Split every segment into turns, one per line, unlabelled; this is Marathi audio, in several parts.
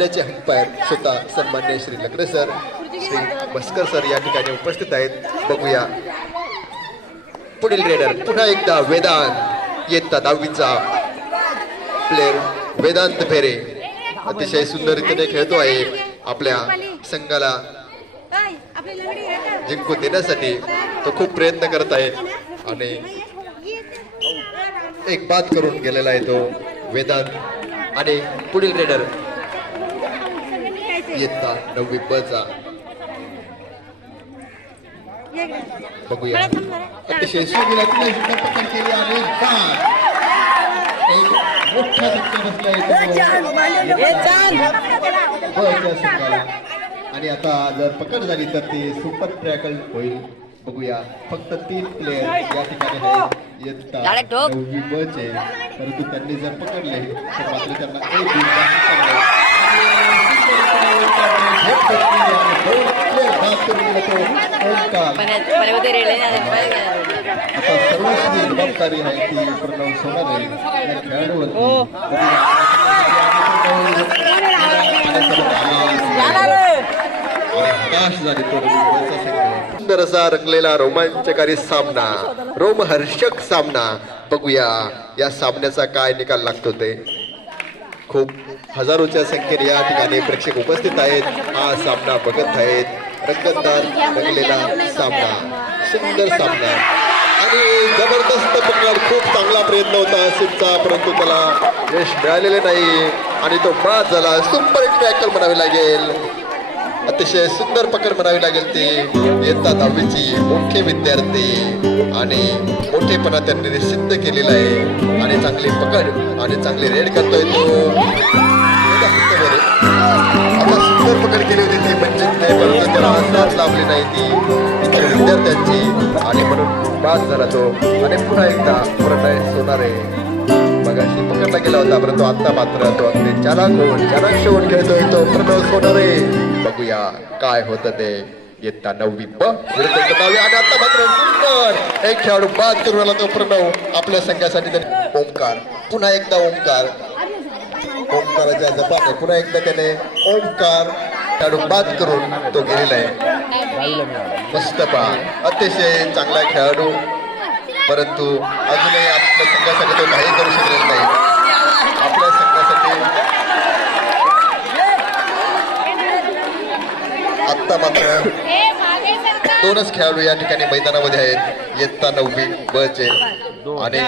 सामन्याचे अंपायर स्वतः सन्मान्य श्री लग्न सर श्री मस्कर सर या ठिकाणी उपस्थित आहेत. बघूया. पुढील रेडर पुन्हा एकदा वेदांत येता दहावीचा प्लेअर वेदांत फेरे. अतिशय सुंदर रीतीने खेळतो आहे आपल्या संघाला. जिंकून देण्यासाठी तो खूप प्रयत्न करत आहे. आणि एक बाद करून गेलेला आहे तो वेदांत. आणि पुढील रेडर येता नववी बचा बघूया. अतिशय सुविधात्मक सुद्धा पकड केली आणि आता जर पकड झाली तर ती सुपर ट्रॅकल होईल. बघूया. फक्त तीन प्लेयर या ठिकाणी आहेत. इयत्ता परंतु त्यांनी जर पकडले तर मात्र त्यांना एक गुण आता जबाबदारी आहे ती प्रणव सोनारे या खेळाडूवरती सुंदर असा रंगलेला रोमांचकारी सामना रोमहर्षक सामना. बघूया या सामन्याचा काय निकाल लागतो ते. खूप हजारोच्या संख्येने या ठिकाणी प्रेक्षक उपस्थित आहेत. हा सामना बघत आहेत. रंगतदार रंगलेला सामना. सुंदर सामना. आणि जबरदस्त पकड खूप चांगला प्रयत्न होता आसिफचा परंतु त्याला यश मिळालेले नाही. आणि तो बाद झाला. सुपर ट्रॅकर म्हणावे लागेल. अतिशय सुंदर पकड म्हणावी लागेल ती. इयत्ता दहावीची मुख्य विद्यार्थी आणि मोठेपणा त्यांनी सिद्ध केलेला आहे. आणि चांगली पकड आणि चांगली रेड करतोय तो. आता सुंदर पकड केली होती ती वंचित नाही परंतु त्याला अंदाज लाभली नाही ती. इतर विद्यार्थ्यांची. आणि म्हणून बाद झाला तो. आणि पुन्हा एकदा प्रणय सोनार. आहे पकडला गेला होता परंतु आता मात्र तो अगदी चालाक होऊन चालाक खेळतोय तो प्रणव सोनारे बघूया काय होतं ते. येता नववी ब विरुद्ध आणि आता मात्र सुंदर. एक खेळाडू बाद करून आला तो प्रणव आपल्या संघासाठी त्याने ओंकार. पुन्हा एकदा ओंकार. ओंकाराच्या जपाने पुन्हा एकदा त्याने ओंकार. खेळाडू बाद करून तो गेलेला आहे. मस्त अतिशय चांगला खेळाडू. परंतु अजूनही आपल्या संघासाठी तो काही करू शकलेला नाही आपल्या संघासाठी आत्ता मात्र. दोनच खेळाडू या ठिकाणी मैदानामध्ये आहेत. इयत्ता नववी ब चे आणि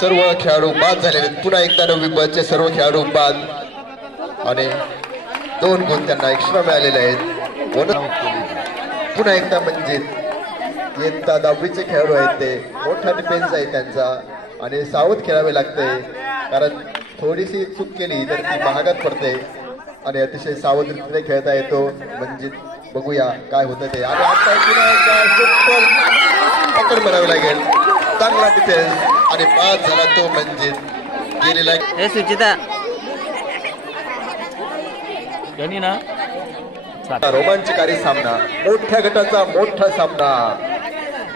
सर्व खेळाडू बाद झालेले आहेत. पुन्हा एकदा नववी ब चे सर्व खेळाडू बाद. आणि दोन गुण त्यांना एक्स्ट्रा मिळालेले आहेत. पुन्हा एकदा म्हणजे इयत्ता दहावीचे खेळाडू आहेत ते. मोठा डिफेन्स आहे त्यांचा. आणि सावध खेळावे लागते. कारण थोडीशी चूक केली तर ती महागात पडते. आणि अतिशय सावध रीतीने खेळता येतो. म्हणजे बघूया काय होतं ते. आणि आता पुन्हा एकदा सुपर पकड म्हणावी लागेल चांगला डिफेन्स आणि बाद झाला तो म्हणजे गेलेला
हे सुचिता.
गणी ना.
रोमांचकारी सामना. मोठ्या गटाचा मोठा सामना.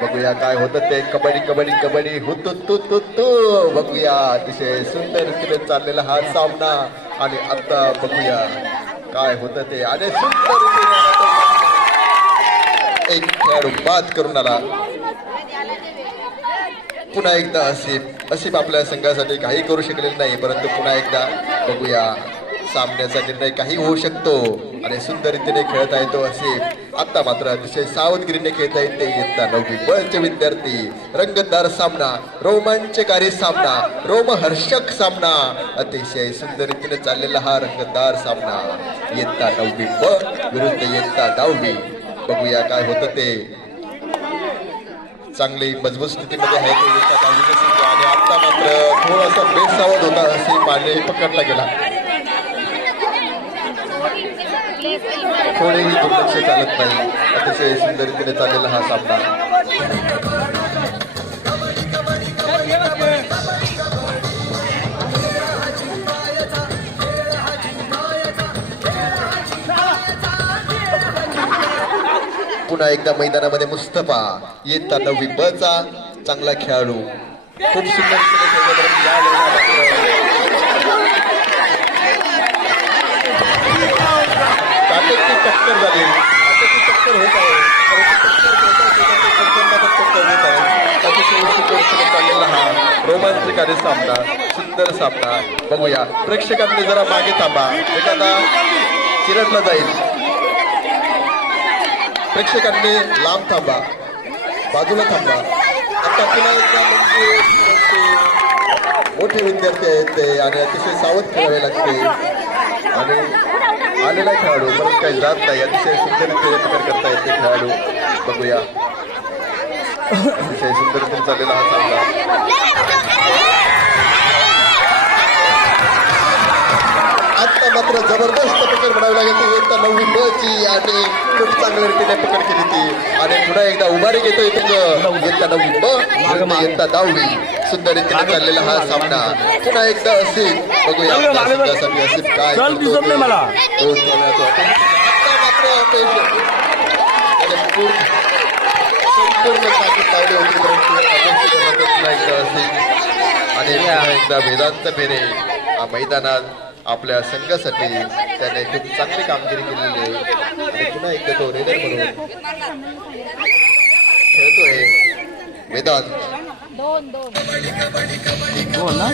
बघूया काय होतं ते. कबड्डी कबड्डी कबड्डी. हुतु तु तु तु बघूया अतिशय सुंदर रीतीने चाललेला हा सामना. आणि आता बघूया काय होतं ते. आणि सुंदर एक खेळाडू बाद करून आला. पुन्हा एकदा असिफ. असिफ आपल्या संघासाठी काही करू शकलेलं नाही परंतु पुन्हा एकदा बघूया. सामन्याचा निर्णय काही होऊ शकतो. आणि सुंदर रीतीने खेळता येतो असे. आता मात्र अतिशय सावधगिरीने खेळता येते. इयत्ता नववी बळचे विद्यार्थी. रंगतदार सामना रोमांचकारी सामना रोमहर्षक सामना. अतिशय सुंदर रीतीने चाललेला हा रंगतदार सामना. इयत्ता नववी ब विरुद्ध इयत्ता दहावी. बघूया काय होतं ते. चांगली मजबूत स्थितीमध्ये आहे तो एका दहावीचा. संघ आणि आता मात्र थोडासा बेसावध होता असे माने पकडला गेला. थोडेही दुर्लक्ष चालत नाही. अतिशय सुंदर चाललेला हा सामना. पुन्हा एकदा मैदानामध्ये मुस्तफा येता नववी ब चा चांगला खेळाडू. खूप सुंदर रीतीने खेळला, परंतु या वेळेला मात्र टक्कर झाली अशाची टक्कर होत आहे परंतु टक्कर खेळता खेळता ते पंचांना पण टक्कर देत आहे अतिशय उत्सुकतेने चाललेला हा रोमांचकारी सामना सुंदर सामना. बघूया. प्रेक्षकांनी जरा मागे थांबा. एखादा चिरडला जाईल. प्रेक्षकांनी लांब थांबा. बाजूला थांबा. आता पुन्हा म्हणजे मोठे विद्यार्थी आहेत ते आणि अतिशय सावध खेळावे लागते आणि आलेला खेळाडू. परत काही जात नाही. अतिशय सुंदर प्रकार करता येते खेळाडू. बघूया. अतिशय सुंदर चाललेला हा सामना. आता मात्र जबरदस्त पकड म्हणावी लागेल ती. एकता नववी ब ची आणि खूप चांगल्या रीतीने पकड केली ती. आणि पुन्हा एकदा उभारी घेतोय तुमचं एकता नववी ब एकता दहावी. सुंदर रीतीने चाललेला हा सामना. पुन्हा एकदा असेल बघूया. संघासाठी असेल काय. दोन मात्र ते- त्याने पूर्ण संपूर्ण ताकद लावली होती परंतु अगोदर पुन्हा एकदा असेल आणि एकदा वेदांत या मैदानात आपल्या संघासाठी त्याने खूप चांगली कामगिरी केलेली आहे. आणि पुन्हा एकदा तो रेडर म्हणून खेळतोय. वेदांत.
हो? ना